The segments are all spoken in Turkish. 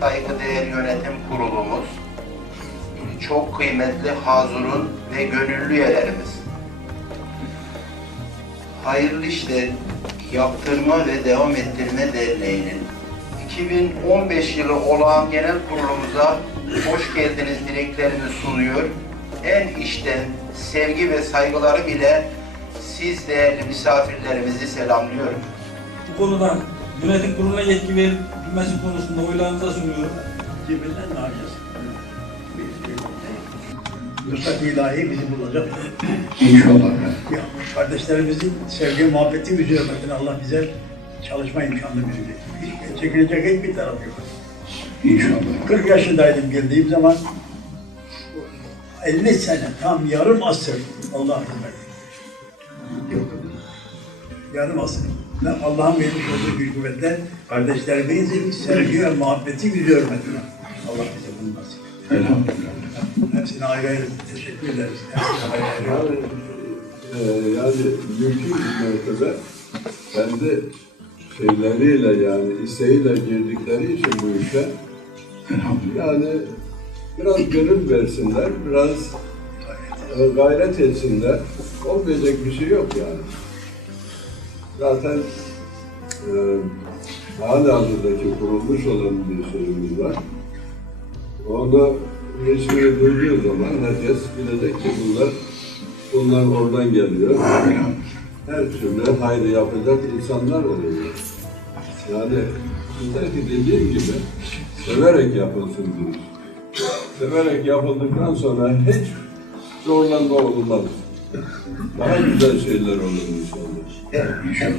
Saygıdeğer Yönetim Kurulumuz, çok kıymetli Hazur'un ve gönüllü üyelerimiz. Hayırlı İşler Yaptırma ve Devam Ettirme Derneği'nin 2015 yılı olağan genel kurulumuza hoş geldiniz dileklerimi sunuyor. En içten sevgi ve saygılarım ile siz değerli misafirlerimizi selamlıyorum. Bu konuda yönetim kuruluna yetki verilmesi konusunda oylarınıza sunuyorum. Cebinden daha Ruhsat ilahi bizi bulacak. İnşallah. Ya, kardeşlerimizin sevgi, muhabbeti üzerine Allah bize çalışma imkanı verecek. Hiç çekilecek hiçbir taraf yok. İnşallah. 40 yaşındaydım geldiğim zaman 50 sene, tam yarım asır Allah rahmet Yok. Yarım asır. Ne Allah'ın vermiş olduğu bir kuvvetle kardeşlerimizin sevgi ve muhabbeti bizi örmediler. Allah bize bunu nasip etsin. Elhamdülillah. Hepsine ayrı ayrı teşekkür ederiz. Ayrı ayrı. Yani, e, yani mümkün mertebe kendi şeyleriyle yani isteğiyle girdikleri için bu işe yani biraz gönül versinler, biraz e, gayret etsinler. Olmayacak bir şey yok yani. Zaten e, hali hazırdaki kurulmuş olan bir şeyimiz var. Onu resmini duyduğu zaman herkes bilecek ki bunlar bunlar oradan geliyor. Her türlü hayrı yapacak insanlar oluyor. Yani yeter ki dediğim gibi severek yapılsın iş. Severek yapıldıktan sonra hiç zorlanma olmaz. Daha güzel şeyler olur inşallah. İnşallah.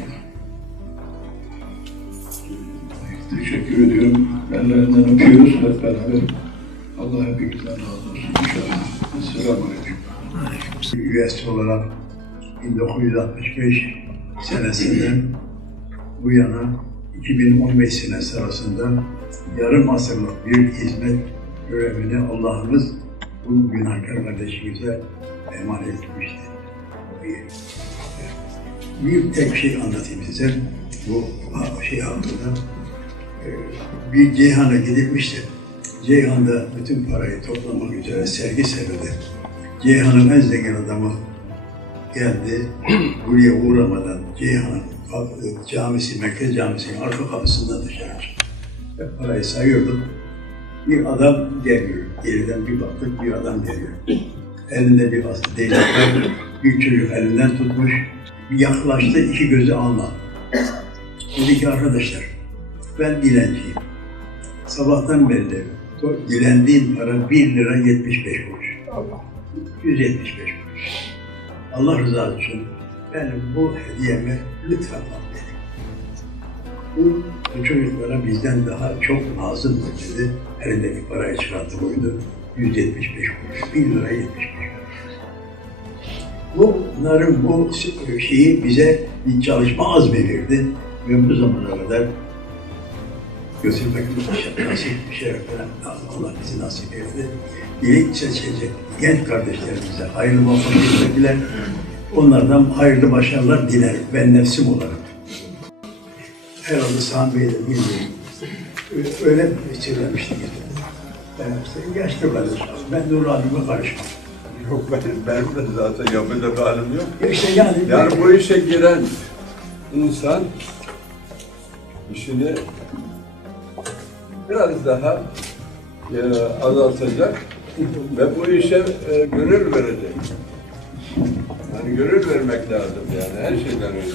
Teşekkür ediyorum. Ellerinden öpüyoruz hep beraber. Allah hepimizden razı olsun inşallah. Selamun Aleyküm. Üyesi olarak 1965 senesinden bu yana 2015 senesi arasında yarım asırlık bir hizmet görevini Allah'ımız bu günahkar kardeşimize emanet etmiştir. Bir tek şey anlatayım size bu şey hakkında. Ee, Bir Ceyhan'a gidilmişti. Ceyhan'da bütün parayı toplamak üzere sergi serildi. Ceyhan'ın en zengin adamı geldi. Buraya uğramadan Ceyhan'ın kap- camisi, Mekke camisinin arka kapısından dışarı çıktı. Parayı sayıyorduk. Bir adam geliyor. Geriden bir baktık bir adam geliyor. Elinde bir bastı değil. Bir çocuk elinden tutmuş. Bir yaklaştı iki gözü alma. Dedi ki arkadaşlar ben dilenciyim. Sabahtan beri de dilendiğim para 1 lira 75 kuruş. 175 kuruş. Allah rızası için benim bu hediyemi lütfen al dedi. Bu, bu çocuklara bizden daha çok lazımdır dedi. Elindeki parayı çıkarttı koydu. 175 kuruş. 1 lira 75 kuruş. Bunların bu şeyi bize bir çalışma azmi verdi ve bu zamana kadar götürmek nasip bir şey Allah bizi nasip etti. Yeni seçecek genç kardeşlerimize hayırlı muvaffakiyetler diler. Onlardan hayırlı başarılar diler ben nefsim olarak. Herhalde Sami Bey de bilmiyorum. Öyle- Öyle bitirmiştik. Ben işte yaşlı kardeşim. Ben Nur abime karışmam. Yok benim, benim de zaten yapacak halim yok. Ya İşte yani, Yani bu işe giren insan işini biraz daha e, azaltacak ve bu işe e, gönül verecek. Yani gönül vermek lazım yani her şeyden önce.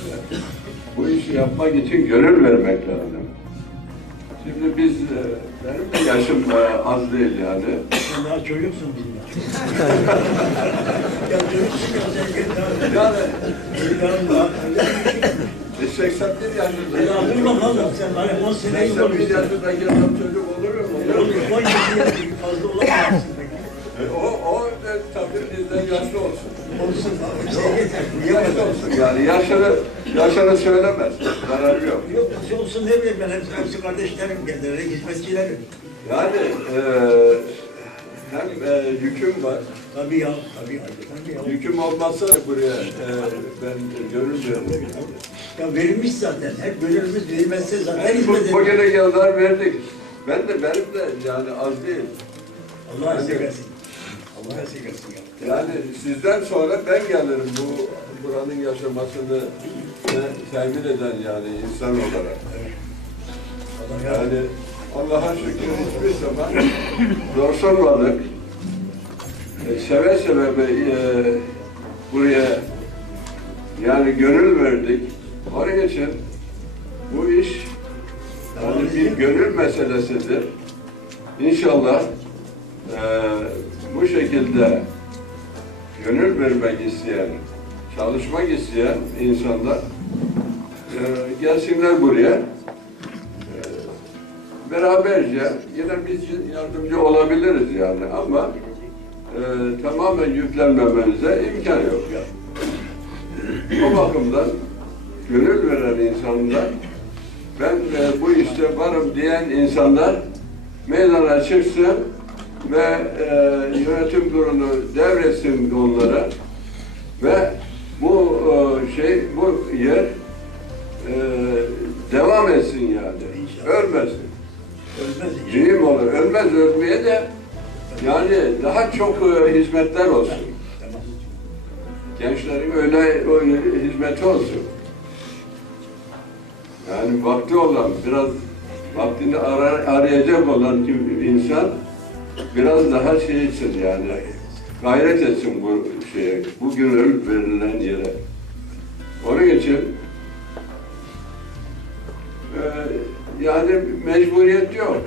Bu işi yapmak için gönül vermek lazım. Şimdi biz, e, benim de yaşım e, az değil yani. Sen daha çocuksun ya ya. Yani. E 81 Ya yaşındaki durma oğlum sen hani 10 sene 81 yukarı yaşındaki adam çocuk olur mu? Oğlum 10 yaşlı olsun. Olsun yeter. Yaşlı olsun yani yaşını, yaşını söylemez. Zararı yok. Yok olsun ne bileyim ben hepsi, hepsi kardeşlerim kendileri hizmetçilerim. Yani e, hem e, yüküm var, Tabii ya, tabii ya, tabii ya. yüküm olmazsa buraya e, ben veririm. Ya verilmiş zaten. Hep gönlümüz verilmezse zaten hizmet bu, ederiz. bugüne kadar verdik. Ben de benim de yani az değil. Allah esirgesin ya. Yani sizden sonra ben gelirim bu buranın yaşamasını temin eden yani insan olarak. Yani Allah'a şükür hiçbir zaman zor sormadık. E, seve seve e, buraya yani gönül verdik. Onun için bu iş yani bir gönül meselesidir. İnşallah e, bu şekilde gönül vermek isteyen, çalışmak isteyen insanlar e, gelsinler buraya beraberce yine biz yardımcı olabiliriz yani ama e, tamamen yüklenmemenize imkan yok. O bakımdan gönül veren insanlar ben e, bu işte varım diyen insanlar meydana çıksın ve e, yönetim kurulu devretsin onlara ve bu e, şey bu yer e, devam etsin yani. Ölmesin. Ölmez inşallah. Mühim olur. Ölmez ölmeye de yani daha çok e, hizmetler olsun. Tamam. Gençlerin öyle, öyle hizmeti olsun. Yani vakti olan, biraz vaktini ara- arayacak olan kim- insan biraz daha şey etsin yani gayret etsin bu şeye, bu gönül verilen yere. Onun için e, yani mecburiyet yok.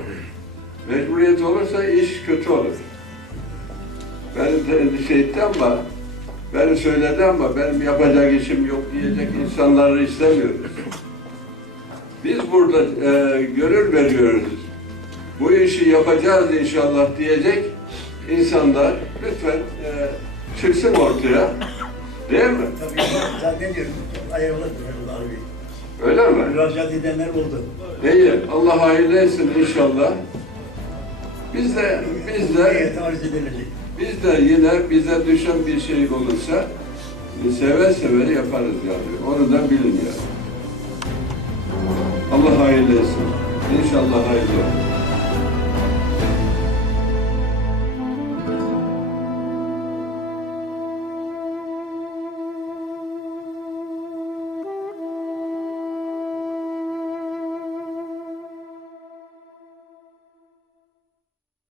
Mecburiyet olursa iş kötü olur. Beni de şey etti ama, beni söyledi ama benim yapacak işim yok diyecek insanları istemiyoruz. Biz burada e, gönül veriyoruz. Bu işi yapacağız inşallah diyecek insanlar lütfen e, çıksın ortaya. Değil mi? Tabii ya, zaten diyorum. Ayarlar ayarlar abi. Öyle mi? Müracaat edenler oldu. İyi. Allah hayırlı etsin inşallah. Biz de, biz de. Biz de yine bize düşen bir şey olursa seve seve yaparız yani. Onu da bilin yani. Allah hayırlı etsin. İnşallah hayırlı olur.